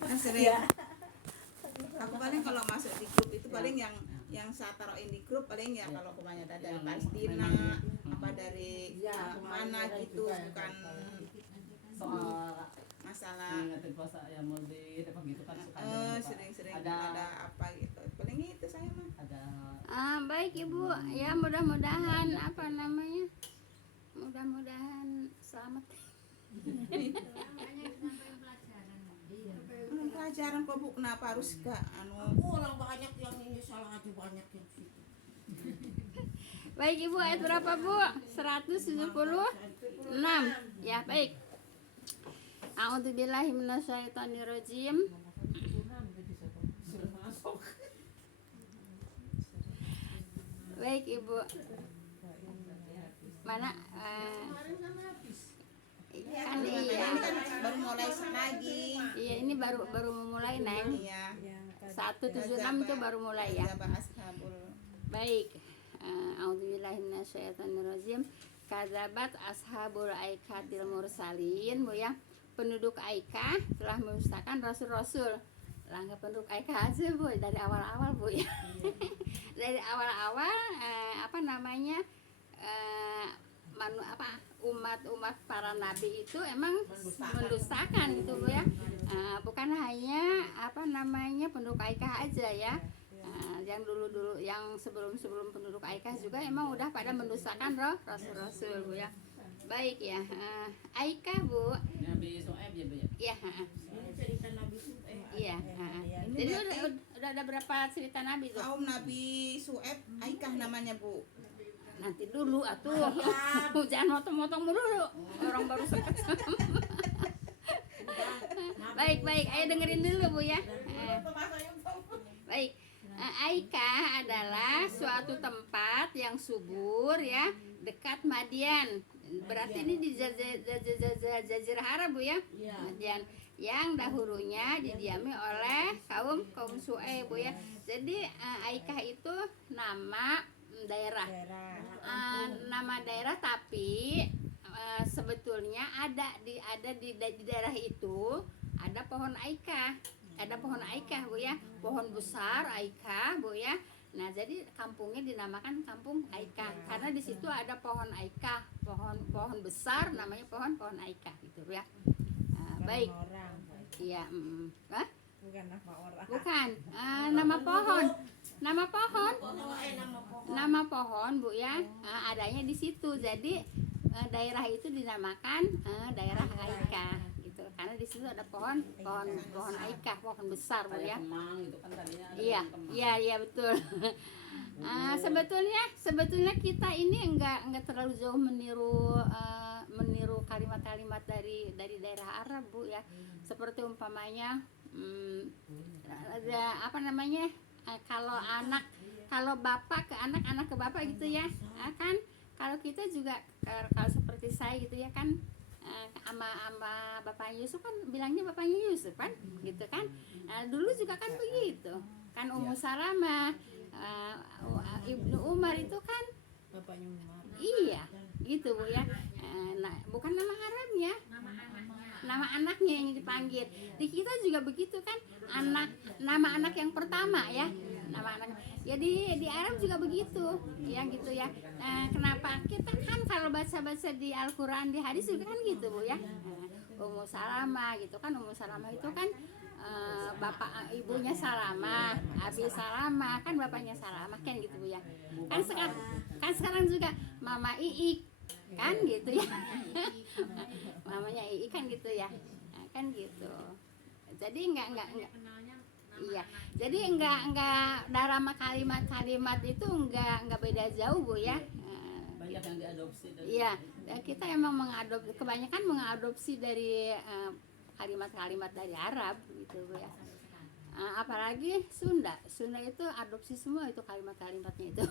Kan sering. Ya. Aku paling kalau masuk di grup itu paling yang saya taruhin di grup paling ya kalau kebanyakan dari Palestina apa dari mana gitu, bukan soal masalah ngingetin puasa ya Maulid apa gitu kan suka ada sering-sering ada ada apa gitu. Paling itu saya mah. ada Baik Ibu, ya mudah-mudahan apa namanya, mudah-mudahan selamat. Pelajaran kok Bu, kenapa harus gak Orang banyak yang ini salah aja banyak yang situ. Baik Ibu, ayat berapa Bu? 176. Ya baik. A'udzubillahi minasyaitonirrajim. Baik Ibu. Mana kan iya. ini kan baru mulai lagi. Iya, ini baru memulai Neng. Iya. 176 itu baru mulai ya. Ashabul. Baik. A'udzubillahi minasyaitonirrajim. Kadzabat ashabul aikatil mursalin, Bu ya. Penduduk Aikah telah mendustakan rasul-rasul. Langkah penduduk Aikah aja Bu, dari awal-awal Bu ya. Dari awal-awal apa namanya? Umat para nabi itu emang mendustakan gitu Bu ya. Bukan hanya apa namanya penduduk Aikah aja ya. Yang dulu yang sebelum penduduk Aikah juga emang udah pada mendustakan rasul-rasul Bu ya. Baik ya. Aikah Bu. Nabi Su'aib ya Bu ya. Iya, Ini cerita Nabi Su'aib. iya. Jadi udah ada berapa cerita nabi tuh? Kaum Nabi Su'aib, Aikah namanya Bu. Nanti dulu atuh. Jangan motong-motong dulu. Orang baru sekat. Baik, ayo dengerin dulu Bu ya. Baik. Aikah adalah suatu tempat yang subur ya, dekat Madian. Berarti ini di Jazirah Arab Bu ya. Madian yang dahulunya didiami oleh kaum Su'aib Bu ya. Jadi Aikah itu nama daerah. Nama daerah tapi sebetulnya ada di daerah itu ada pohon Aikah. Ada pohon Aikah Bu ya, pohon besar Aikah Bu ya. Nah jadi kampungnya dinamakan kampung Aikah karena di situ ada pohon Aikah, pohon besar namanya pohon Aikah gitu ya. Baik. Iya. Bukan nama orang. Bukan. Nama pohon. Nama pohon Bu ya. Adanya di situ. Jadi daerah itu dinamakan daerah Aikah. Gitu. Karena di situ ada pohon Aikah, pohon besar Bu ya. Kemang itu kan tadinya ada Iya betul. Sebetulnya kita ini enggak terlalu jauh meniru kalimat-kalimat dari daerah Arab Bu ya. Seperti umpamanya ada apa namanya? Kalau bapak ke anak ke bapak gitu ya. Kan kalau kita juga kalau seperti saya gitu ya kan sama bapaknya Yusuf kan bilangnya bapaknya Yusuf kan gitu kan. Dulu juga kan begitu kan. Ummu Salamah, Ibnu Umar itu kan Bapaknya Umar. iya gitu Bu ya. Nah, bukan nama Arabnya, nama anaknya yang dipanggil. Di kita juga begitu kan, nama anak yang pertama ya, nama anak. Jadi di Arab juga begitu ya gitu ya. Kenapa kita kan kalau baca-baca di Al-Quran, di hadis juga kan gitu Bu ya. Ummu Salamah gitu kan. Ummu Salamah itu kan bapak ibunya Salamah, Abi Salamah kan bapaknya Salamah kan gitu Bu ya. Kan sekarang juga Mama Iik kan gitu ya. Mamanya Iik kan gitu ya. Kan gitu. Jadi enggak iya. Jadi enggak dalam kalimat-kalimat itu enggak beda jauh Bu ya. banyak yang diadopsi dari Iya, kita emang kebanyakan mengadopsi dari kalimat-kalimat dari Arab gitu Bu ya. Apalagi Sunda itu adopsi semua itu kalimat-kalimatnya itu.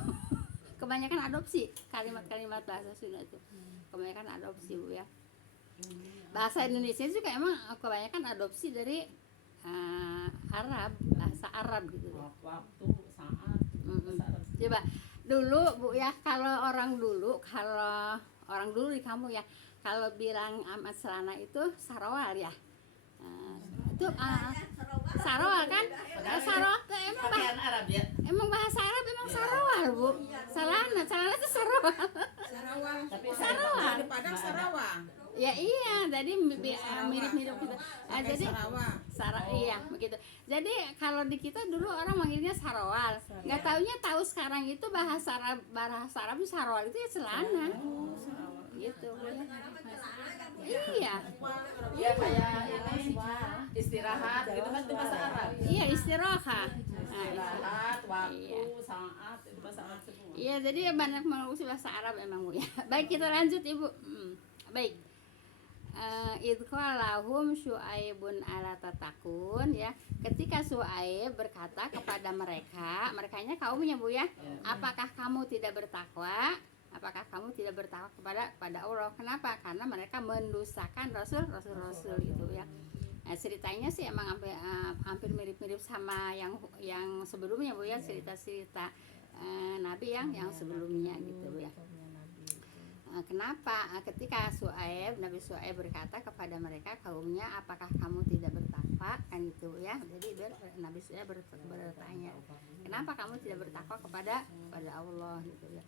Kebanyakan adopsi kalimat-kalimat bahasa Sunda itu. Kebanyakan adopsi Bu ya. Bahasa Indonesia juga emang kebanyakan adopsi dari Arab, bahasa Arab gitu. waktu saat Coba dulu Bu ya, kalau orang dulu di kamu ya, kalau bilang amat selana itu sarawal ya. itu sarwal kan? Sarwal tuh Pakaian Arab ya. emang bahasa Arab emang sarwal bu. Celana itu sarwal. Sarawak. Tapi Kalau di Padang Sarawak. Ya iya, jadi mirip-mirip gitu. Pakai Jadi Sarawak. iya begitu. Jadi kalau di kita dulu orang manggilnya sarwal. Nggak taunya tahu sekarang itu bahasa Arab itu sarwal itu ya celana. Gitu. Iya. Ya kayak ini istirahat gitu kan itu bahasa Arab. Iya istirahat. Istirahat, waktu, Iya. saat itu bahasa Arab semua. Iya, jadi banyak mengurusi bahasa Arab emang bu ya. Baik kita lanjut ibu. Baik. Idqalahum Syuaibun ala tatakun ya. Ketika Syuaib berkata kepada merekanya kaumnya bu ya, apakah kamu tidak bertakwa? Apakah kamu tidak bertakwa kepada Allah? Kenapa? Karena mereka mendustakan rasul gitu ya. Nah, ceritanya sih emang hampir mirip-mirip sama yang sebelumnya bu ya, cerita-cerita Nabi yang sebelumnya gitu bu ya. Kenapa? Ketika Nabi Syuaib berkata kepada mereka kaumnya, apakah kamu tidak bertakwa? Kan gitu ya. Jadi Nabi Syuaib bertanya, kenapa kamu tidak bertakwa kepada Allah gitu ya.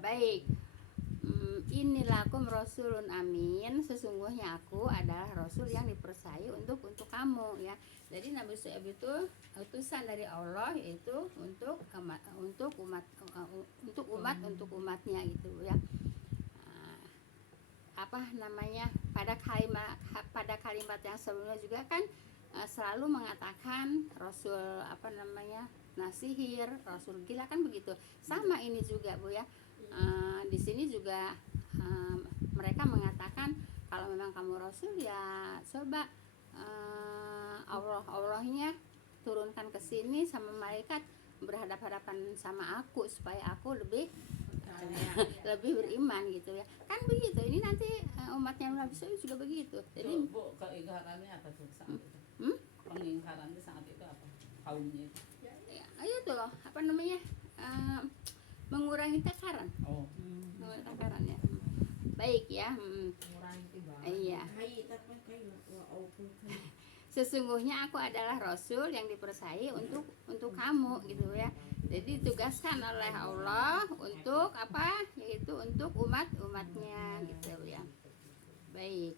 Baik. Inilakum rasulun amin, sesungguhnya aku adalah rasul yang dipercayai untuk kamu ya. Jadi Nabi Syuaib itu utusan dari Allah, yaitu untuk umatnya gitu ya. Pada kalimat yang sebelumnya juga kan selalu mengatakan rasul nasihir, rasul gila kan begitu. Sama ini juga bu ya. Di sini juga mereka mengatakan kalau memang kamu rasul ya coba Allahnya turunkan ke sini sama malaikat berhadapan-hadapan sama aku supaya aku lebih beriman gitu ya. Kan begitu. Ini nanti umatnya Nabi Syuaib juga begitu. Jadi Bu, keingkarannya apa tuh saat itu? Pengingkarannya saat itu apa? Kaumnya itu. ya, ayo tuh mengurangi takaran. Mengurangi takaran ya. Baik ya. Iya. Sesungguhnya aku adalah rasul yang dipercayai untuk kamu gitu ya. Jadi ditugaskan oleh Allah untuk apa? Yaitu untuk umatnya gitu ya. Baik.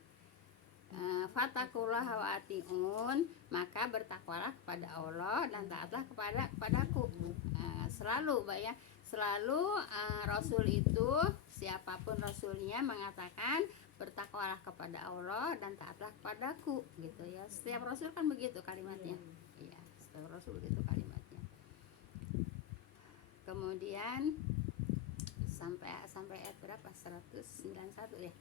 Fatakullah wa atiun, maka bertakwalah kepada Allah dan taatlah kepadaku. Selalu Mbak ya, selalu Rasul itu siapapun Rasulnya mengatakan bertakwalah kepada Allah dan taatlah kepadaku gitu ya. Setiap Rasul kan begitu kalimatnya. Iya, setiap Rasul begitu kalimatnya. Kemudian sampai ayat berapa? 191 ya.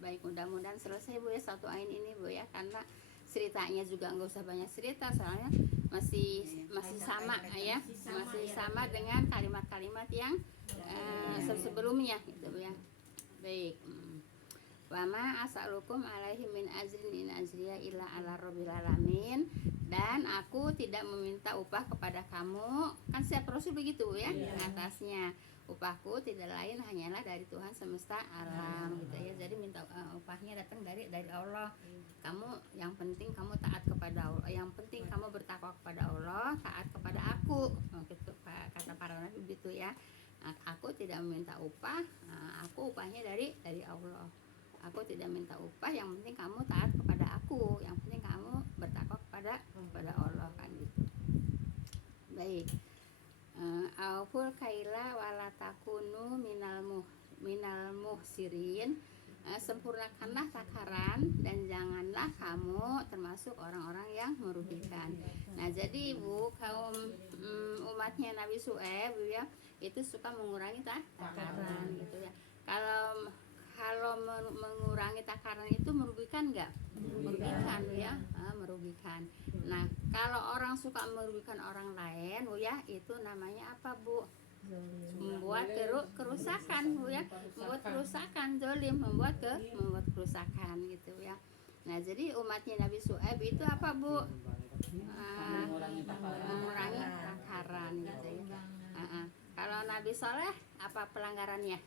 Baik, mudah-mudahan selesai Bu ya satu ain ini Bu ya, karena ceritanya juga nggak usah banyak cerita, soalnya masih sama ya, masih sama dengan kalimat-kalimat yang sebelumnya gitu Bu ya. Baik. Wama as'alukum alaihi min ajrin in ajriya illa ala rabbil alamin, dan aku tidak meminta upah kepada kamu, kan setiap rasul begitu ya atasnya, upahku tidak lain hanyalah dari Tuhan semesta alam gitu ya. Jadi minta upahnya datang dari Allah. Kamu yang penting kamu taat kepada Allah, yang penting kamu bertakwa kepada Allah, taat kepada aku gitu, kata para nabi begitu ya. Aku tidak meminta upah, aku upahnya dari Allah. Aku tidak minta upah, yang penting kamu taat kepada aku, yang penting kamu bertakwa kepada Allah kan gitu. Baik. Auful kaila wala takunu minal muhsirin, sempurnakanlah takaran dan janganlah kamu termasuk orang-orang yang merugikan. Nah jadi Ibu, kaum umatnya Nabi Syuaib ya, itu suka mengurangi takaran gitu ya. Kalau mengurangi takaran itu merugikan nggak? Merugikan ya, merugikan. Nah kalau orang suka merugikan orang lain Bu ya, itu namanya apa Bu? Membuat kerusakan Bu ya, membuat kerusakan, zalim, membuat kerusakan gitu ya. Nah jadi umatnya Nabi Syuaib itu apa Bu? Mengurangi takaran gitu ya. Kalau Nabi Saleh apa pelanggarannya?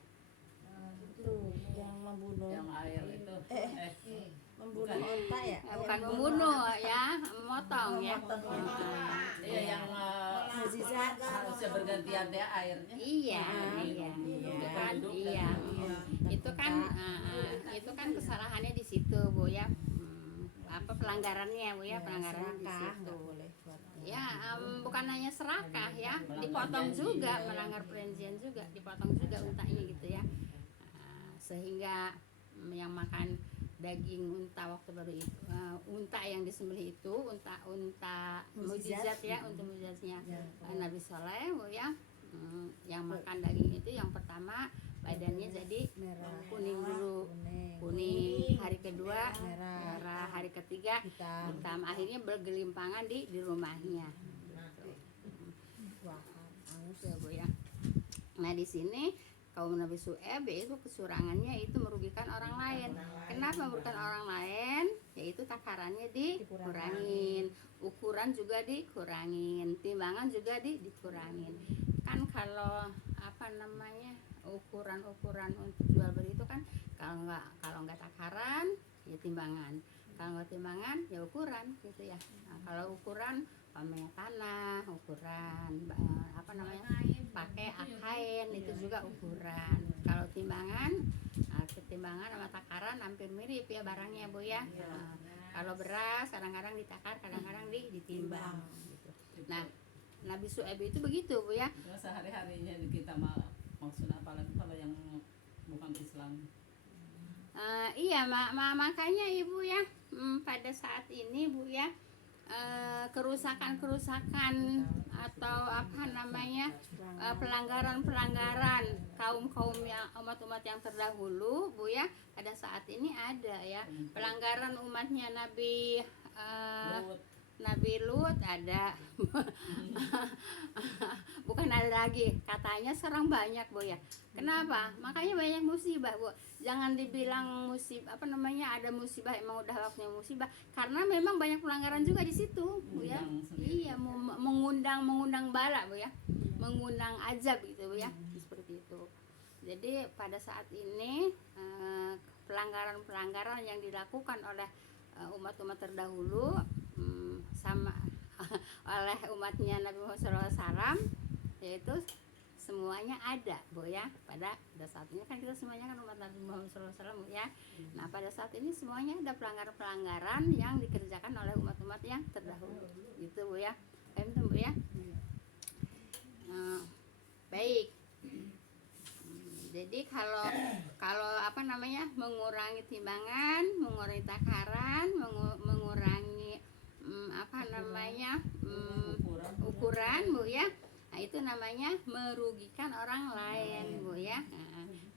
Yang membunuh, yang air itu bunuh onta ya. bukan membunuh ya, memotong ya. Iya yang Mukjizat. harusnya bergantian deh airnya. Iya, iya, itu kan, iya, itu kan kesalahannya di situ Bu ya. Apa pelanggarannya Bu ya, pelanggarannya di situ. Ya, bukan hanya serakah ya, dipotong juga, melanggar perjanjian juga, dipotong juga untanya gitu ya. Sehingga yang makan daging unta waktu baru itu, unta yang disembelih itu unta mukjizat ya, untuk mukjizatnya Nabi Soleh Bu ya. Yang makan daging itu yang pertama badannya jadi kuning dulu, kuning, hari kedua merah, hari ketiga hitam, akhirnya bergelimpangan di rumahnya. Ya Bu ya. Nah di sini kaum Nabi Syuaib itu kecurangannya itu merugikan orang lain. Kenapa merugikan orang lain? Yaitu takarannya dikurangin, ukuran juga dikurangin, timbangan juga dikurangin. Kan kalau apa namanya, ukuran untuk jual beli itu kan kalau nggak takaran ya timbangan, kalau nggak timbangan ya ukuran gitu ya. Nah, kalau ukuran pamer tanah, ukuran apa namanya, pakai kain itu juga ukuran. Kalau timbangan, ketimbangan sama takaran hampir mirip ya barangnya Bu ya. Kalau beras kadang-kadang ditakar, kadang-kadang ditimbang gitu. Nah Nabi Syuaib itu begitu Bu ya. Nah, sehari-harinya kita maksudnya apalagi kalau yang bukan Islam. Iya makanya Ibu ya, pada saat ini Bu ya, kerusakan atau apa namanya, pelanggaran kaum yang umat yang terdahulu Bu ya, pada saat ini ada ya. Pelanggaran umatnya Nabi Lut ada. Bukan ada lagi, katanya sekarang banyak Bu ya. Kenapa? Makanya banyak musibah Bu. Jangan dibilang musibah apa namanya, ada musibah emang udah waktunya musibah, karena memang banyak pelanggaran juga di situ Bu ya. Iya, mengundang bala Bu ya. Mengundang azab gitu Bu ya. Seperti itu. Jadi pada saat ini pelanggaran-pelanggaran yang dilakukan oleh umat-umat terdahulu sama oleh umatnya Nabi Muhammad SAW, yaitu semuanya ada Bu ya. Pada saat ini kan kita semuanya kan umat Nabi Muhammad SAW ya. Nah pada saat ini semuanya ada pelanggaran-pelanggaran yang dikerjakan oleh umat-umat yang terdahulu gitu Bu ya. Paham Bu ya. Baik. Jadi kalau apa namanya, mengurangi timbangan, mengurangi takaran, mengurangi apa namanya, ukuran Bu ya. Nah itu namanya merugikan orang lain Bu ya.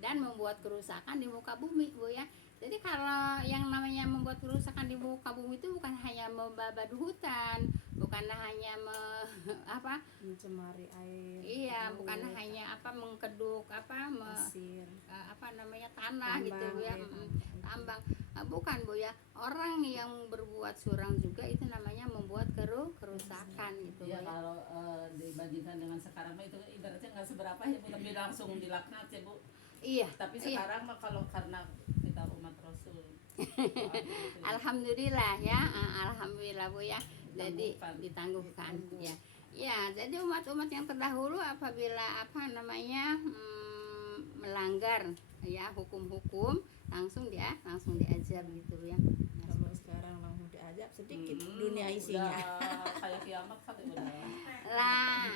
Dan membuat kerusakan di muka bumi Bu ya. Jadi kalau yang namanya membuat kerusakan di muka bumi itu bukan hanya membabat hutan, bukan hanya mencemari air. Iya, bukan hanya mengkeduk apa namanya, tanah tambang, gitu Bu ya. Tambang. Bukan Bu ya. Orang yang berbuat curang juga itu namanya membuat kerusakan gitu Ya, Bu ya. kalau dibandingkan dengan sekarang mah itu ibaratnya nggak seberapa ya Bu, tapi langsung dilaknat ya Bu. Iya. Tapi sekarang mah kalau karena kita umat Rasul. Alhamdulillah ya, alhamdulillah Bu ya. Jadi ditangguhkan ya. Ya, jadi umat-umat yang terdahulu apabila apa namanya, melanggar ya hukum-hukum, langsung diajar gitu ya. Kalau sekarang langsung diajak sedikit dunia isinya. Udah kayak kiamat kan udah. Lah,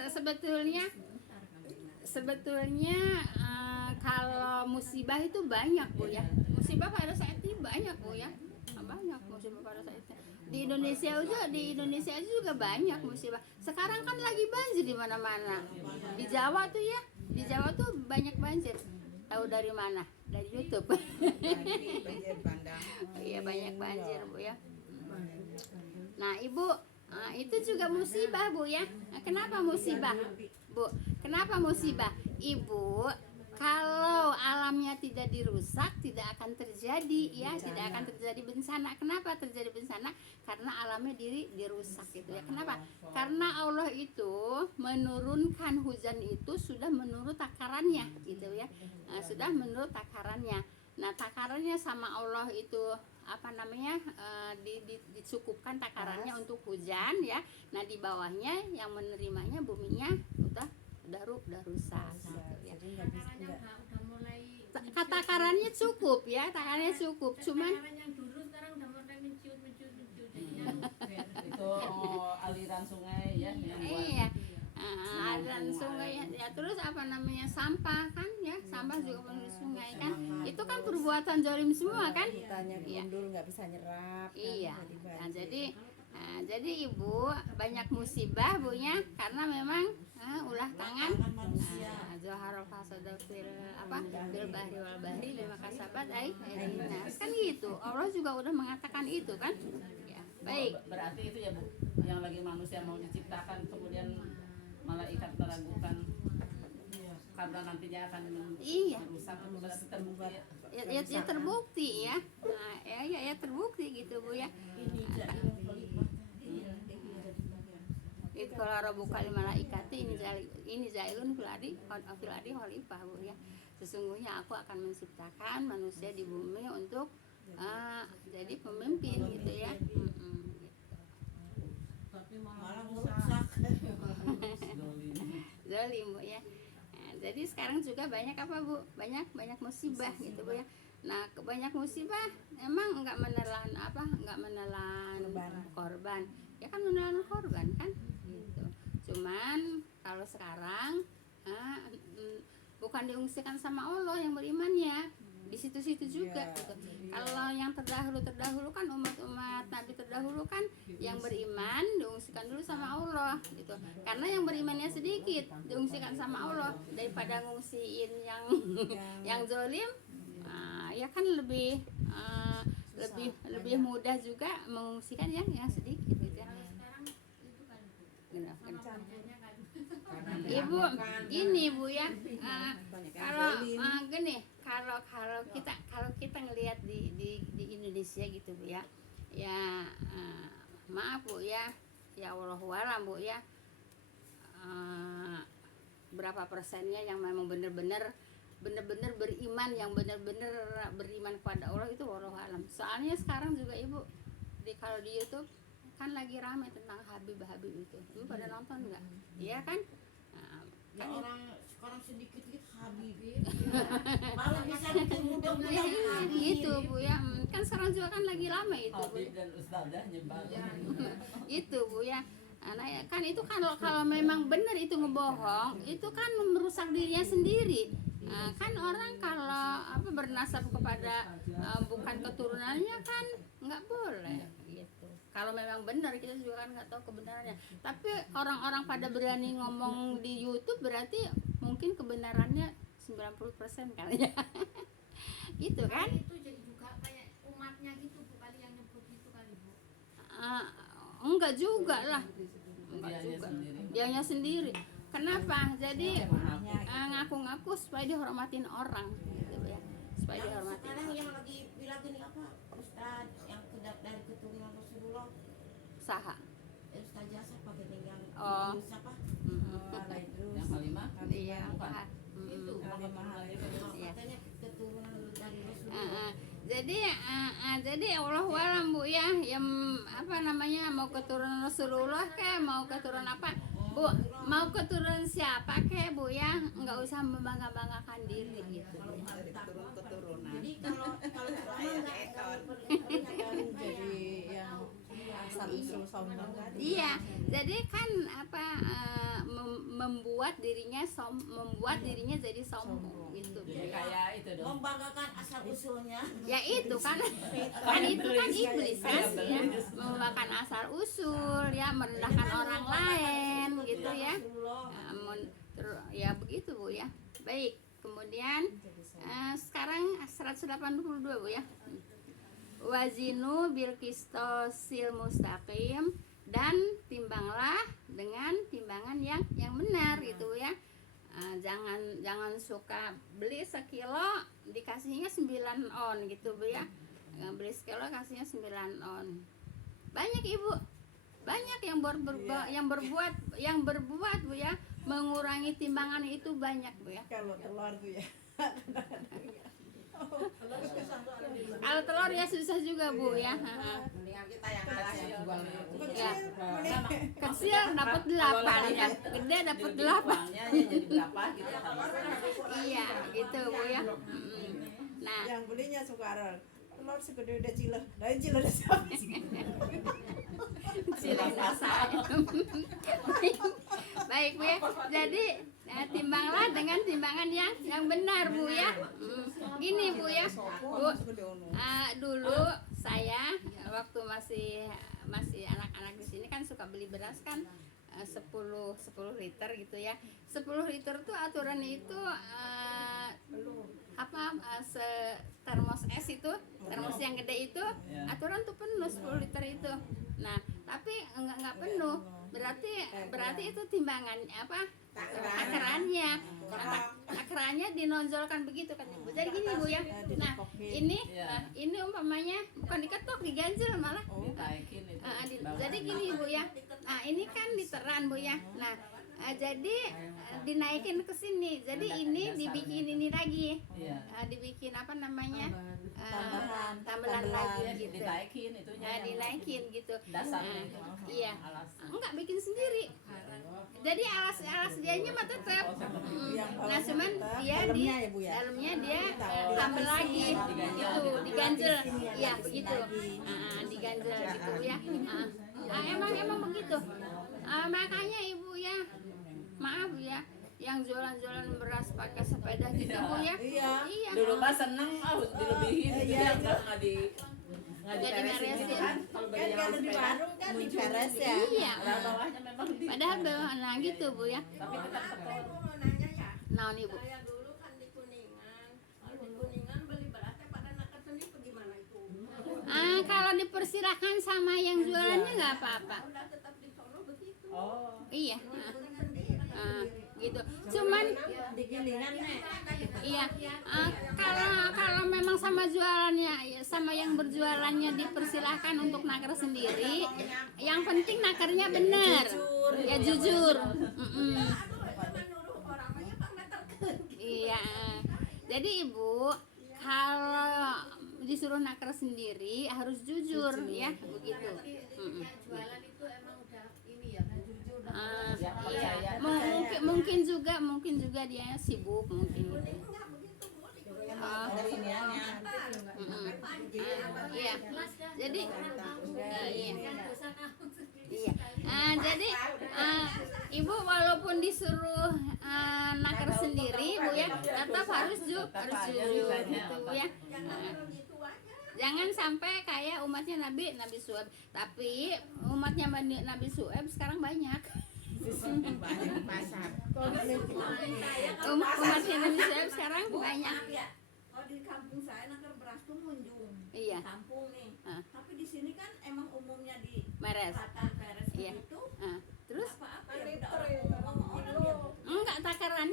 sebetulnya kalau musibah itu banyak Bu ya. Musibah pada saat ini banyak Bu ya. Banyak musibah pada saat itu. Di Indonesia juga banyak musibah. Sekarang kan lagi banjir di mana-mana. Di Jawa tuh ya, di Jawa tuh banyak banjir. Tahu dari mana? Dari YouTube. Banjir bandang. Iya, banyak banjir Bu ya. Nah Ibu, itu juga musibah Bu ya. Kenapa musibah Bu? Kenapa musibah? Ibu, kalau alamnya tidak dirusak, tidak akan terjadi ya, tidak akan terjadi bencana. Kenapa terjadi bencana? Karena alamnya dirusak gitu ya. Kenapa? Karena Allah itu menurunkan hujan itu sudah menurut takarannya gitu ya. Sudah menurut takarannya. Nah takarannya sama Allah itu apa namanya dicukupkan takarannya untuk hujan ya. Nah di bawahnya yang menerimanya buminya udah rusak gitu ya. Jadi nggak bisa nggak. udah mulai Takarannya cukup ya, takarannya cukup. Cuman takaran yang dulu sekarang udah mulai menciut jadinya Itu aliran sungai ya yang buat iya. Aliran sungai ya, terus apa namanya sampah kan ya, sampah juga penuh sungai kan. Itu kan perbuatan zalim semua kan. Hutannya Iya. gundul nggak bisa nyerap. kan, Iya. jadi Nah, banjir. jadi Ibu banyak musibah Bunya karena memang ulah tangan manusia. Zoharul fasada fil bil bahri wal bahri lima kasabat nas kan gitu. Allah juga udah mengatakan itu kan. Ya, baik. berarti itu ya Bu, yang lagi manusia mau diciptakan kemudian malaikat meragukan karena nantinya akan Iya. merusak, itu berarti terbukti ya. Ya terbukti ya. Nah, ya terbukti gitu Bu ya. Itu kalau Rabbukal malaikati ini zailun fil ardi khalifah Bu ya. Sesungguhnya aku akan menciptakan manusia di bumi untuk jadi pemimpin gitu ya. Tapi Malah rusak. merusak. Zalim Bu ya. Nah, jadi sekarang juga banyak apa Bu? Banyak musibah gitu Bu ya. Nah, banyak musibah emang enggak menelan korban. Ya kan menelan korban kan gitu. Cuman kalau sekarang bukan diungsikan sama Allah yang berimannya. Di situ-situ juga Iya, gitu. iya. Kalau yang terdahulu kan umat Nabi terdahulu kan yang beriman diungsikan dulu sama Allah gitu. Karena yang berimannya sedikit diungsikan sama Allah daripada ngungsiin yang zalim. Ya kan lebih mudah juga mengungsikan yang sedikit gitu ya. kalau sekarang itu kan Bu, Kenapa? sama bedanya kan Ibu, gini Bu ya, Banyak yang kalau zalim. gini, kalau kita ngelihat di Indonesia gitu Bu ya, ya maaf Bu ya wallahualam Bu ya, berapa persennya yang memang benar-benar beriman, yang benar-benar beriman kepada Allah itu wallahualam. Soalnya sekarang juga Ibu kalau di YouTube kan lagi ramai tentang Habib itu. Ibu pada nonton nggak? Iya kan? Ya orang sekarang sedikit Habib. Malah bisa bikin mudah-mudahan Habib. Gitu Bu ya. Kan sekarang juga kan lagi ramai itu Bu. Habib dan Ustazah nyebar. Itu Bu ya. Nah, ya kan itu kalau memang benar itu ngebohong, itu kan merusak dirinya sendiri. Kan orang kalau bernasab kepada bukan keturunannya kan nggak boleh gitu. Kalau memang benar kita juga kan nggak tahu kebenarannya. Tapi orang-orang pada berani ngomong di YouTube berarti mungkin kebenarannya 90% kali ya. Gitu kan? itu jadi juga kayak umatnya gitu Bu kali yang nyebut gitu kali Bu. Enggak juga lah. Enggak Dianya juga. sendiri. Dianya sendiri. Kenapa? Jadi ngaku-ngaku supaya dihormatin orang gitu ya. Supaya Yang dihormatin sekarang orang. yang lagi bilang ini apa? Ustaz yang dari keturunan Rasulullah. Saha. Ustaz Jasa pakai yang Oh. siapa? Yang kelima Iya, bukan. Pak. Itu Iya. katanya keturunan dari Rasulullah. Jadi Allah walam Bu ya, yang mau keturunan Rasulullah mau keturunan apa Bu, mau keturunan siapa Bu ya, nggak usah membangga-banggakan diri gitu. Dari keturunan. Jadi kalau selama Jadi yang asal usul sombong tadi. Iya, jadi kan membuat dirinya jadi sombong gitu. Ya, kayak itu dong. membanggakan asal usulnya. Ya itu kan itu kan iblis kan ya, membanggakan asal usul ya, merendahkan orang lain gitu ya. Ya begitu Bu ya. Baik, kemudian sekarang 182 Bu ya. Wazinu bil qistosil mustaqim, dan timbanglah dengan timbangan yang benar gitu ya. Jangan suka beli sekilo dikasihnya 9 on gitu Bu ya. Beli sekilo kasihnya 9 on. Banyak Ibu, banyak yang berbuat Bu ya, mengurangi timbangan itu banyak Bu ya. Kalau telur tuh ya. Kalau telur ya susah juga Bu ya. Mendingan kita yang kalah yang jual. Ya. Kecil dapat 8 ya, gede dapat 8. Uangnya aja jadi berapa gitu. Iya, gitu Bu ya. Mm. Nah, Yang belinya suka telur segede udah cileh. Lain cileh udah siapa? silih rasa. Baik Bu ya. Jadi timbanglah dengan timbangan yang benar Bu ya. Gini Bu ya. Bu, dulu saya waktu masih anak-anak di sini kan suka beli beras kan 10 liter gitu ya. 10 liter tuh aturannya itu termos es itu, termos yang gede itu aturan tuh penuh 10 liter itu. Nah, tapi enggak penuh. Berarti itu timbangan apa? Akarannya. Akarannya dinonjolkan begitu kan Ibu. Jadi gini Bu ya. Nah, ini umpamanya bukan diketok, diganjel malah. Ditaikin itu. Jadi gini Bu ya. Nah, ini kan literan Bu ya. Nah, jadi dinaikin ke sini. Jadi ini dibikin ini lagi. Iya. Dibikin apa namanya? Tambahan lagi gitu. Ditaikin itunya. Dinaikin gitu. Dasarnya. Iya. Alas. Enggak bikin sendiri. Jadi alas dianya mah tetap. Nah, cuman dia di dalamnya ya, Bu, ya? dalamnya dia tambah lagi gitu, diganjel. Iya, begitu. Diganjel gitu ya. Emang begitu. Makanya Ibu ya, maaf ya, yang jualan-jualan beras pakai sepeda gitu Bu ya. Iya. Dulu mah seneng dilebihin gitu ya nggak diberesin kan. Kalau Kan beli yang kalau di sepeda warung kan diberes ya. Iya. bawahnya memang Padahal nah gitu Bu ya. tapi tetap setor. Naon Ibu? Saya dulu kan di Kuningan. Kalau di Kuningan beli berasnya pada nakar sendiri bagaimana itu? Kalau dipersilahkan sama yang jualannya nggak apa-apa. Udah tetap di sono begitu. Oh. Iya. Kuning sendiri. Gitu. Cuman Digilingan nih. iya, kalau memang sama jualannya, sama yang berjualannya dipersilahkan untuk nakar sendiri. Yang penting nakarnya benar, ya jujur. Menuruh orang banyak pak nakar. Iya. Jadi Ibu, kalau disuruh nakar sendiri harus jujur ya, begitu. Jualan itu emang udah ini ya, udah jujur. Iya. Mungkin juga dia sibuk mungkin gitu. Ada iniannya. Iya. Jadi iya. Jadi Ibu walaupun disuruh nakar sendiri Bu ya, tetap harus jujur gitu Bu ya. Jangan sampai kayak umatnya Nabi Suhaib. Tapi umatnya Nabi Suhaib sekarang banyak. Banyak pasar. Umatnya Nabi Suhaib sekarang banyak. Kalau di kampung saya nakar beras tuh munjung. Iya. Kampung nih. Ah. Tapi di sini kan emang umumnya di Meres. kata beres Iya. begitu. Terus Apa-apa ya udah orang ya. enggak takaran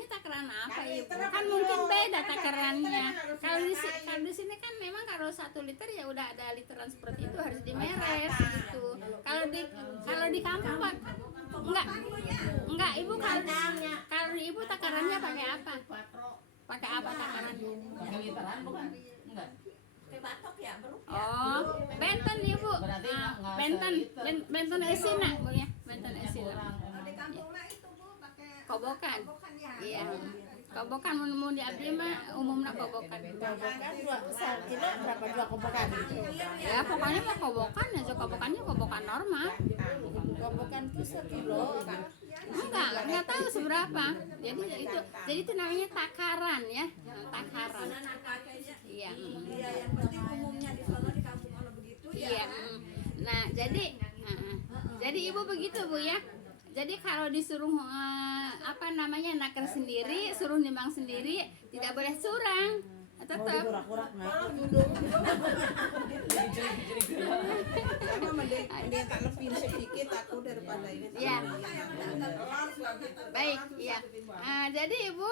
apa Ibu? Kan mungkin beda takarannya. Kalau di sini kan memang kalau 1 liter ya udah ada literan seperti itu harus dimeres gitu. Kalau di kampung Pak enggak Ibu kalau Ibu takarannya pakai apa? Pakai apa takarannya? Pakai literan bukan? Enggak. Kayak batok ya berupa. Oh, benten Ibu. Berarti nggak Benten esina Bu ya. Benten esina. Kalau di kampung mah itu Bu pakai Kobokan. bukan ya. Iya. Kobokan mun di abdi mah umumna kobokan. Kobokan 2 kilo berapa 2 kobokan? Ya pokoknya mah kobokan aja, kobokannya kobokan normal. Kobokan tuh 1 kilo. Enggak tahu seberapa. Jadi itu namanya takaran ya. Takaran. Iya. Iya yang penting umumnya di sana di kampung mana begitu ya. Iya. Nah, jadi Ibu begitu Bu ya. Jadi kalau disuruh nakar sendiri, suruh nimbang sendiri, tidak boleh curang. Tetap. Kurak-kurak nah. Sama mending tak lebihin sedikit aku daripada ini. Iya. Baik, iya. Jadi Ibu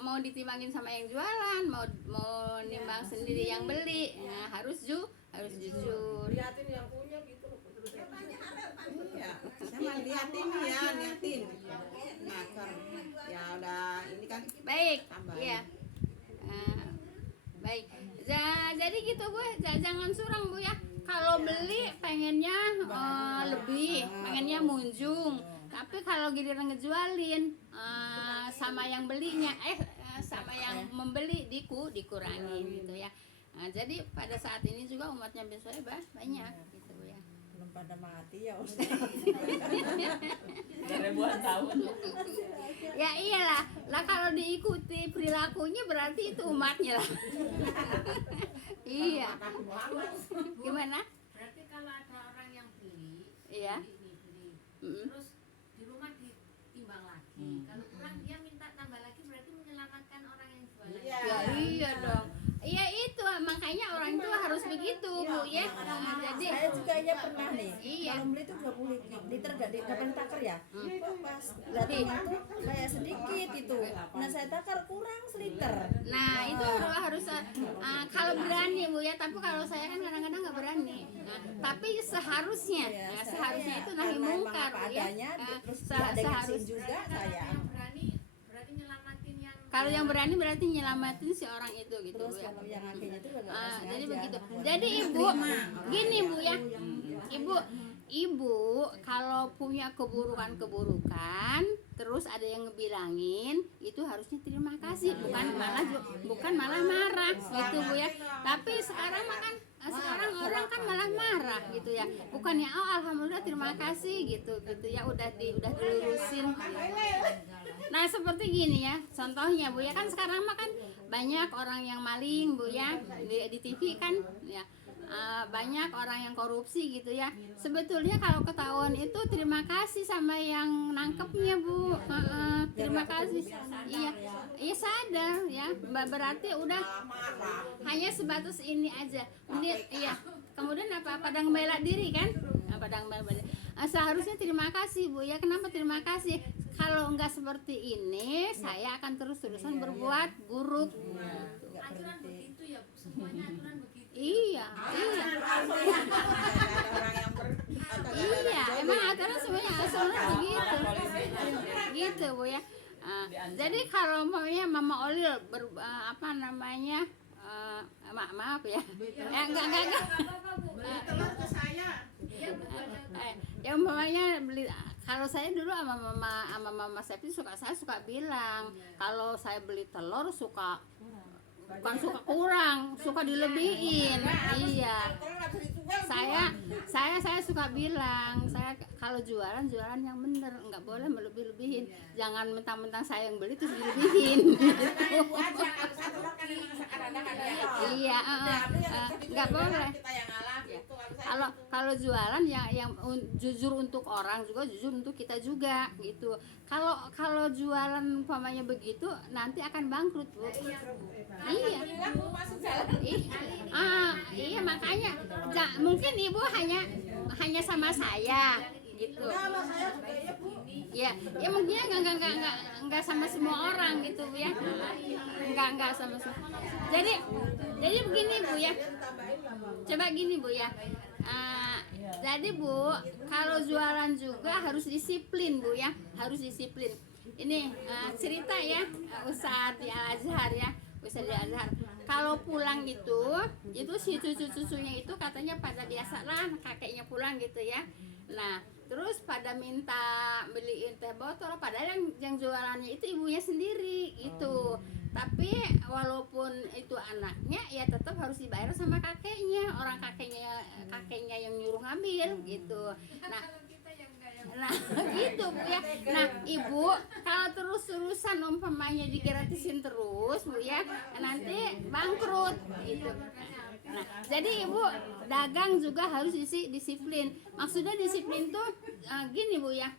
mau ditimbangin sama yang jualan, mau nimbang sendiri yang beli, harus jujur. Lihatin yang punya gitu. Ya, sama liatin ya, liatin. Nakar. Ya udah ini kan Baik, tambahin. iya. Baik. Jadi gitu Bu, jangan surang Bu ya. Kalau beli pengennya lebih, pengennya munjung. Tapi kalau giliran ngejualin sama yang belinya sama yang membeli dikurangin gitu ya. Nah, jadi pada saat ini juga umatnya biasanya banyak gitu ya. Belum pada mati ya. Ribuan tahun. Ya iyalah, lah kalau diikuti perilakunya berarti itu umatnya lah. Iya. Gimana? Berarti kalau ada orang yang beli, Iya. beli, Mm-mm. terus di rumah ditimbang lagi. Kalau kurang dia minta tambah lagi, berarti menyelamatkan orang yang jualan. Iya. Ya iya dong. Iya itu makanya orang itu harus begitu Bu ya. Jadi Saya juga ya pernah nih. Iya. Kalau beli tuh 20 liter gak dapat takar ya. Kok pas datangnya tuh kayak sedikit itu. Nah saya takar kurang seliter. nah itu harus kalau berani Bu ya, tapi kalau saya kan kadang-kadang nggak berani. Nah, tapi seharusnya, seharusnya itu nahi mungkar apa Bu ya. adanya, terus Se- ada yang ngasih seharus- juga Kalau saya. yang berani, berarti nyelamatin yang Kalau yang berani berarti nyelamatin si orang itu gitu Terus Bu ya. kalau yang akhirnya tuh gak ngasih Jadi aja. begitu. Jadi ibu, gini Bu ya, ibu kalau punya keburukan, terus ada yang ngebilangin, itu harusnya terima kasih, bukan malah marah gitu Bu ya. Tapi sekarang makan sekarang orang kan malah marah gitu ya. Bukannya alhamdulillah terima kasih gitu ya, udah dilurusin. Nah seperti gini ya, contohnya Bu ya, kan sekarang mah kan banyak orang yang maling Bu ya, di TV kan ya, banyak orang yang korupsi gitu ya. Sebetulnya kalau ketahuan itu terima kasih sama yang nangkepnya Bu. Terima kasih. Iya sadar ya, berarti udah hanya sebatas ini aja. Kemudian apa padang bela diri kan? Padang bela diri. Seharusnya terima kasih Bu ya. Kenapa terima kasih? Kalau enggak seperti ini, saya akan terus-terusan berbuat buruk. aturan begitu ya, Bu. Semuanya aturan begitu. Iya. Iya, emang aturan semuanya begitu. Gitu Bu ya. Jadi kalau umpamanya Mama Olil maaf ya. Enggak. Telur ke saya. Ya umpamanya beli, kalau saya dulu sama mama Septi saya suka bilang kalau saya beli telur bukan suka kurang, suka dilebihin. Iya. Saya suka bilang, saya kalau jualan yang bener, nggak boleh melebih-lebihin. Jangan mentang-mentang saya yang beli terus dilebihin. Iya, nggak boleh. Kalau jualan yang jujur untuk orang juga, jujur untuk kita juga gitu. Kalau jualan umpamanya begitu nanti akan bangkrut Bu. Iya. Iya makanya mungkin Ibu hanya sama saya gitu. Ya mungkin enggak sama semua orang gitu Bu ya. Enggak sama semua. Jadi begini Bu ya. Coba gini Bu ya. Jadi Bu, kalau jualan juga harus disiplin Bu ya, harus disiplin. Ini cerita ya, Ustadz di Al-Azhar ya, Ustadz di Al-Azhar. Kalau pulang itu si cucu-cucunya itu katanya pada biasalah kakeknya pulang gitu ya. Nah, terus pada minta beliin teh botol, padahal yang jualannya itu ibunya sendiri gitu. Tapi walaupun itu anaknya ya tetap harus dibayar sama kakeknya, orang kakeknya yang nyuruh ngambil gitu. Nah gitu Bu ya. Nah Ibu kalau terus-terusan umpamanya digratisin terus Bu ya, nanti bangkrut gitu. Nah, jadi Ibu dagang juga harus disiplin. Maksudnya disiplin tuh gini Bu ya.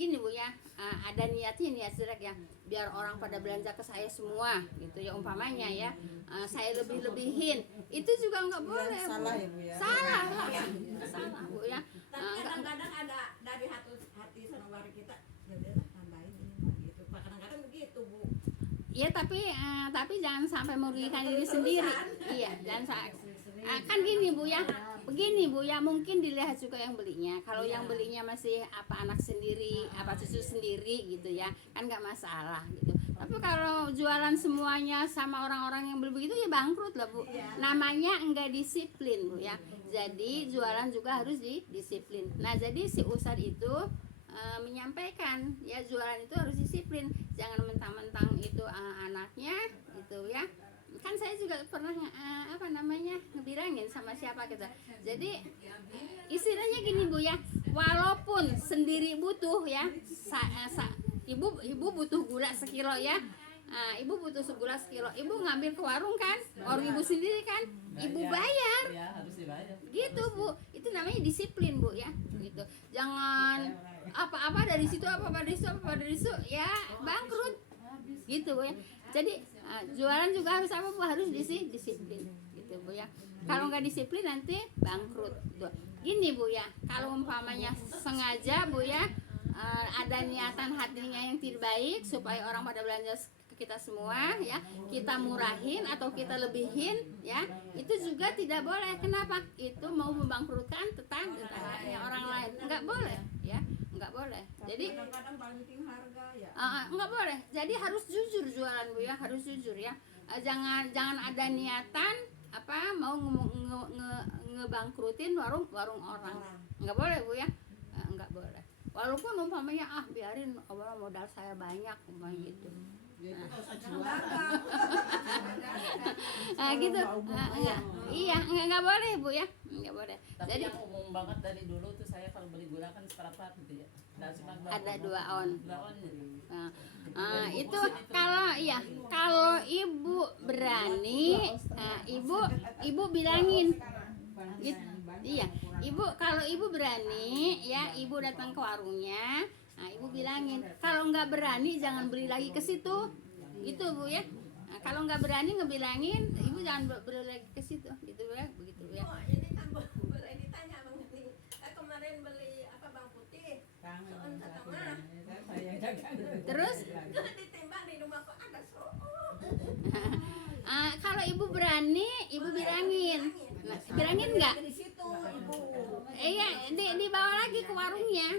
Gini Bu ya, ada niatnya, niat jelek ya, biar orang pada belanja ke saya semua gitu ya umpamanya ya, saya lebih-lebihin itu juga nggak boleh. Salah ya Bu ya. Salah Bu ya. Tapi kadang-kadang ada dari hati sanubari kita, jadi tambahin gitu. Kadang-kadang begitu Bu. Iya tapi jangan sampai merugikan diri sendiri. Iya, jangan kan gini Bu ya. Begini Bu ya, mungkin dilihat juga yang belinya. Kalau yang belinya masih anak sendiri, cucu sendiri gitu ya, kan nggak masalah gitu. Tapi kalau jualan semuanya sama orang-orang yang beli begitu ya bangkrut lah Bu. Namanya enggak disiplin Bu ya. Jadi jualan juga harus disiplin. Nah jadi si Ustadz itu menyampaikan ya jualan itu harus disiplin. Jangan mentang-mentang itu anaknya gitu ya. Kan saya juga pernah ngebilangin sama siapa gitu. Jadi istilahnya gini Bu ya, walaupun sendiri butuh ya, ibu butuh gula sekilo ya, ibu butuh gula sekilo, ibu ngambil ke warung kan, warung ibu sendiri kan, ibu bayar, Ya, harus dibayar. gitu Bu. Itu namanya disiplin Bu ya, gitu. Jangan apa-apa dari situ, apa-apa dari situ, ya bangkrut, gitu Bu ya. Jadi jualan juga harus apa Bu, harus disiplin gitu Bu ya. Kalau nggak disiplin nanti bangkrut tuh. Gini Bu ya, kalau umpamanya sengaja Bu ya, ada niatan hatinya yang tidak baik supaya orang pada belanja ke kita semua ya, kita murahin atau kita lebihin ya, itu juga tidak boleh. Kenapa? Itu mau membangkrutkan tetangganya orang lain, nggak boleh ya, nggak boleh. Jadi kadang-kadang banting harga ya. nggak boleh. Jadi harus jujur jualan Bu ya, harus jujur ya. Jangan ada niatan mau ngebangkrutin warung orang. Nggak boleh Bu ya, nggak boleh. Walaupun umpamanya biarin modal saya banyak gitu. Gitu. Nggak boleh Bu ya, nggak boleh. Tapi Jadi yang umum banget dari dulu tuh saya kalau beli gula kan seperempat gitu ya. ada 2 on. 2 on jadi. Itu kalau ibu berani, ibu bilangin gitu. Iya, kalau ibu berani ya, ibu datang ke warungnya, ibu bilangin. Kalau nggak berani jangan beli lagi ke situ, gitu Bu ya. Kalau nggak berani ngebilangin, ibu jangan beli lagi ke situ, gitu ya, begitu ya. Oh, ini kan boleh ditanya Bang Nani. Kemarin beli Bang Putih? Soon setengah. Terus Ditimbang di rumah kok ada soon. kalau ibu berani, ibu bilangin. Nah, bilangin nggak? Di situ Ibu. Iya, dibawa lagi ke warungnya.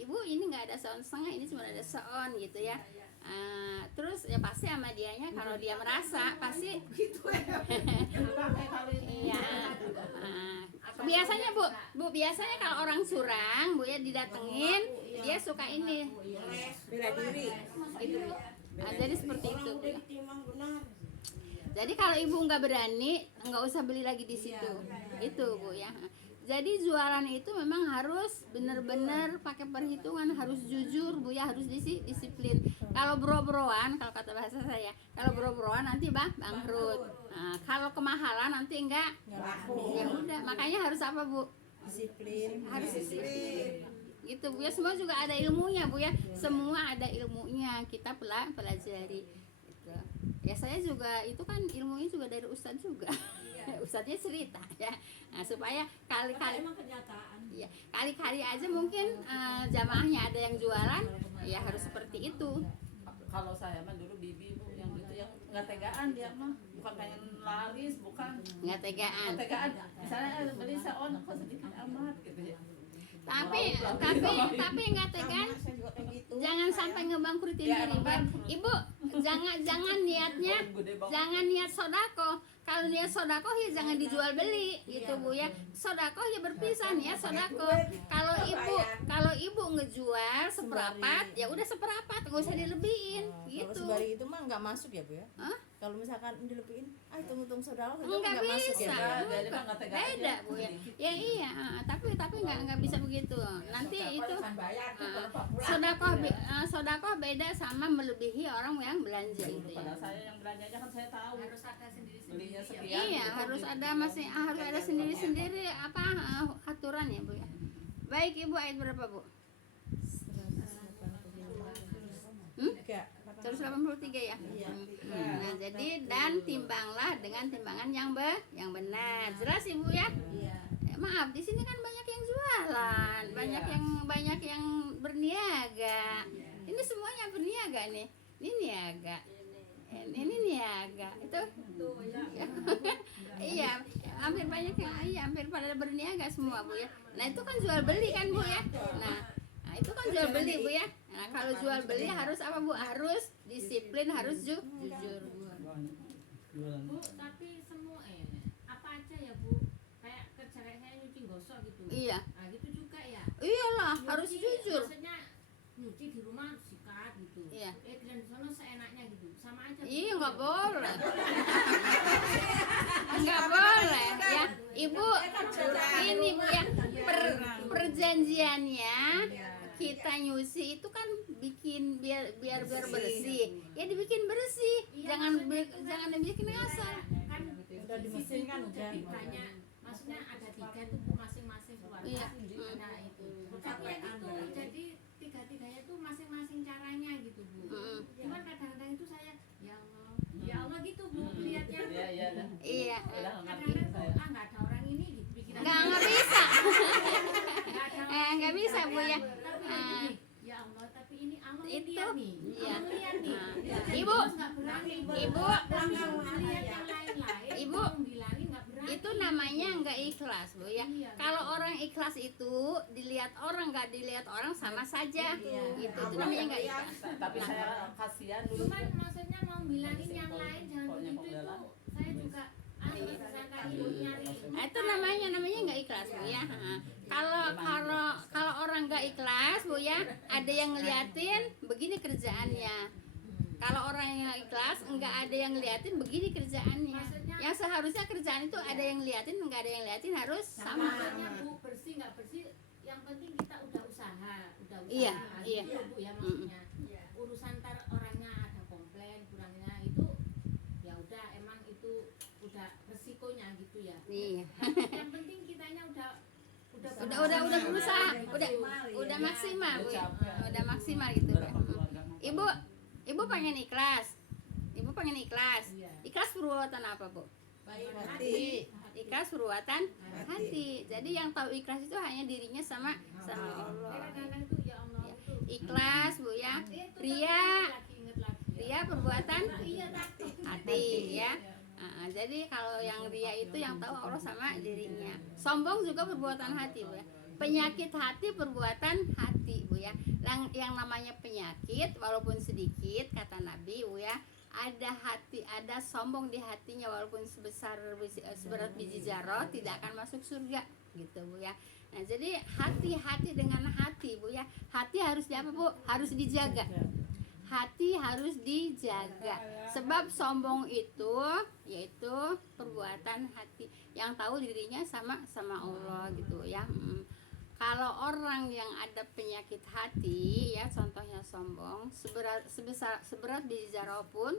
Ibu ini nggak ada seon setengah, ini cuma ada seon gitu ya. Terus ya pasti sama dianya, kalau dia merasa pasti iya. Biasanya Bu biasanya kalau orang surang Bu ya didatengin, dia suka ini bela diri. gitu Bu. Jadi seperti itu Bu ya. Jadi kalau ibu nggak berani, nggak usah beli lagi di situ, itu Bu ya. Jadi jualan itu memang harus benar-benar pakai perhitungan, harus jujur Bu ya, harus disiplin. Kalau bro-broan, kalau kata bahasa saya, kalau bro-broan nanti bangkrut. Nah, kalau kemahalan nanti enggak, ya udah. Makanya harus apa Bu? Disiplin. Harus disiplin. Gitu Bu ya, semua juga ada ilmunya Bu ya. Semua ada ilmunya, kita pelajari. Gitu. Ya saya juga itu kan ilmunya juga dari Ustadz juga. Ustadznya cerita ya, nah, supaya kali-kali Emang kenyataan. ya, kali-kali aja mungkin jamaahnya ada yang jualan, ya harus seperti itu. Kalau saya mah dulu bibi Bu yang gitu yang nggak tegaan dia mah, bukan pengen laris, bukan Nggak tegaan. Misalnya beli seon kok sedikit amat gitu ya. Tapi nggak tegaan. Saya juga kayak gitu. Jangan sampai ngebangkrutin diri Bu. Ibu jangan niatnya, jangan niat sodako. Kalau niat sodako ya jangan dijual beli gitu Bu ya. Sodako ya berpisah niat sodako. Kalau ibu ngejual seperapat, ya udah seperapat, nggak usah dilebihin Kalau gitu. sebalik itu mah nggak masuk ya Bu ya. Hah? Kalau misalkan dilebihin, hitung-hitung saudara itu Nggak nggak masuk bisa. ya. Jadi mah nggak tegaan. Beda Bu ya. Ya iya, tapi nggak bisa begitu. Nanti itu sodakoh beda sama melebihi orang yang belanja gitu ya. Padahal saya yang belanja aja kan saya tahu. Harus ada sendiri-sendiri. Belinya sekian. Iya, harus ada sendiri-sendiri aturan ya Bu ya. Baik Ibu, ayat berapa Bu? 183 ya. Nah, jadi dan timbanglah dengan timbangan yang benar. Jelas Ibu ya? Maaf, di sini kan banyak yang jualan, banyak yang berniaga. Ini semuanya berniaga nih. Ini niaga. Ini niaga. Itu iya, hampir banyak yang hampir pada berniaga semua Bu ya. Nah, itu kan jual beli kan Bu ya. Nah, itu kan jual beli Bu ya. Nah, kalau jual beli harus apa Bu? Harus disiplin, harus jujur Bu. Jualan. Bu, tapi semua apa aja ya Bu? Kayak kerja kayak saya nyuci gosok gitu. Iya. Nah, gitu juga ya. Iyalah, harus Nyuci, jujur. Maksudnya nyuci di rumah sikat gitu. Iya. Dan di sana seenaknya gitu. Sama aja. Iya, nggak boleh. Nggak boleh ya. Ibu, ini Bu ya, perjanjiannya kita nyuci itu kan bikin biar bersih. Ya dibikin bersih. Jangan dibikin ngasal. Kan Udah di mesin kan udah. jadi banyak. Maksudnya ada 3 tuh Bu, masing-masing keluarga. Iya. Nah, itu. Tapi ya gitu. Jadi tiga-tiganya tuh masing-masing caranya gitu Bu. Cuman kadang-kadang itu saya ya Allah gitu Bu, lihatnya. Iya, iya. Iya. Udah ngerti Kadang-kadang saya. tuh nggak ada orang ini gitu pikiran. Nggak bisa. Nggak ada orang Nggak bisa Bu ya. Tapi gini, ya Allah, tapi ini Allah Itu, lihat nih. iya. Allah lihat nih. Nah, Ibu, Terus nggak berani. Ibu, Lihat yang lain-lain. Ibu, bilangin nggak berani. itu namanya nggak ikhlas Bu ya. Iya. Kalau orang ikhlas itu dilihat orang nggak dilihat orang sama saja. Gitu. Itu namanya nggak ikhlas. Tapi saya kasihan dulu. Cuman maksudnya mau bilangin yang lain jangan begitu itu. Saya juga tersangka ibu nyari. Nah, itu namanya nggak ikhlas Bu ya. Nah, kalau orang nggak ikhlas Bu ya, ada yang ngeliatin begini kerjaannya. Kalau orang yang ikhlas nggak ada yang ngeliatin begini kerjaannya. Maksudnya Yang seharusnya kerjaan itu ada yang ngeliatin, nggak ada yang ngeliatin harus sama. maksudnya Bu, bersih nggak bersih, yang penting kita udah usaha. Iya, Nah, iya. gitu Bu ya maksudnya. Urusan ntar orangnya ada komplain kurangnya itu ya udah, emang itu udah resikonya gitu ya. Iya. Yang penting kitanya udah Udah berusaha, udah maksimal Bu. Ya. Udah maksimal gitu ya. Ibu pengen ikhlas. Ibu pengen ikhlas. Iya. Ikhlas perbuatan apa Bu? hati. Ikhlas perbuatan hati. Jadi yang tahu ikhlas itu hanya dirinya sama Allah. kadang-kadang tuh ya Allah itu. Ikhlas Bu ya. Itu Ria, inget lagi. ria perbuatan Iya tadi. hati ya. Jadi kalau yang ria itu yang tahu Allah sama dirinya. Sombong juga perbuatan hati Bu ya. Penyakit hati perbuatan hati Bu ya. Yang namanya penyakit walaupun sedikit kata Nabi Bu ya, ada sombong di hatinya walaupun seberat biji zarah tidak akan masuk surga gitu Bu ya. Nah, jadi hati-hati dengan hati Bu ya. Hati harus diapa Bu? Harus dijaga. Hati harus dijaga. Sebab sombong itu yaitu perbuatan hati yang tahu dirinya sama Allah gitu ya. Kalau orang yang ada penyakit hati ya, contohnya sombong, seberat biji zarah pun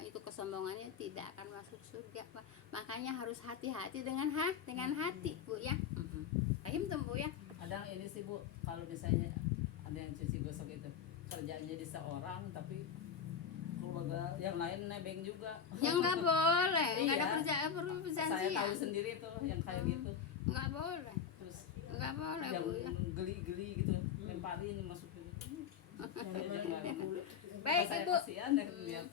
itu kesombongannya tidak akan masuk surga. Makanya harus hati-hati dengan hati Bu ya. Paham tuh Bu ya? Kadang ini sih Bu, kalau misalnya ada yang cuci gosok itu kerjaan jadi seorang tapi keluarga yang lain nebeng juga. Yang nggak boleh, nggak ada Iya. perjanjian. Saya tahu sendiri tuh yang kayak gitu. Nggak boleh, Terus nggak boleh yang Bu ya. geli-geli gitu, lemparin masukin. Baik Saya Ibu. kasihan ya lihat.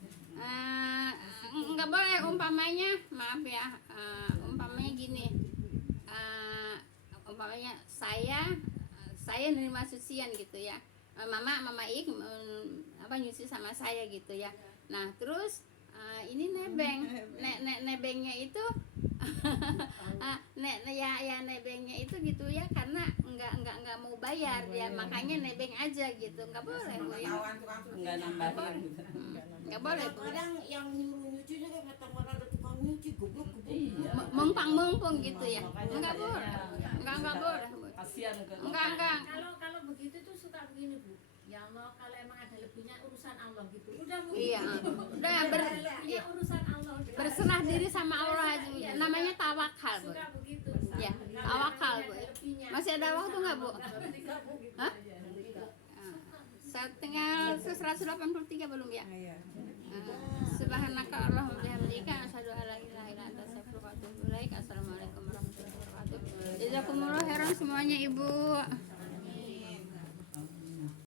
Nggak boleh umpamanya, maaf ya, umpamanya gini, umpamanya saya nerima sucian gitu ya, mama Ik nyuci sama saya gitu ya. Nah terus ini nebengnya itu nebengnya itu gitu ya, karena nggak mau bayar ya, makanya nebeng aja gitu, nggak boleh Bu ya. Nggak nambahin. Nggak boleh Bu. Kadang yang nyuruh nyuci juga kata orang ada tukang nyuci goblok. Iya. Mumpung gitu ya, Makanya nggak saya- boleh, nggak boleh Bu. Kasihan ke Enggak. Kalau begitu tuh suka begini Bu. Ya Allah, kalau emang ada lebihnya urusan Allah gitu. Udah Bu. Iya, udah Ya urusan Allah. berserah diri sama Allah aja Bu. Namanya tawakal Bu. Suka begitu. Ya, tawakal Bu. Masih ada waktu nggak Bu? Hah? Tinggal 183 belum ya? Subhanaka Allahumma bihamdika asyhadu an la ilaha illa anta astaghfiruka wa atubu ilaik. Assalamualaikum warahmatullahi wabarakatuh. Jazakumullah khairan semuanya Ibu.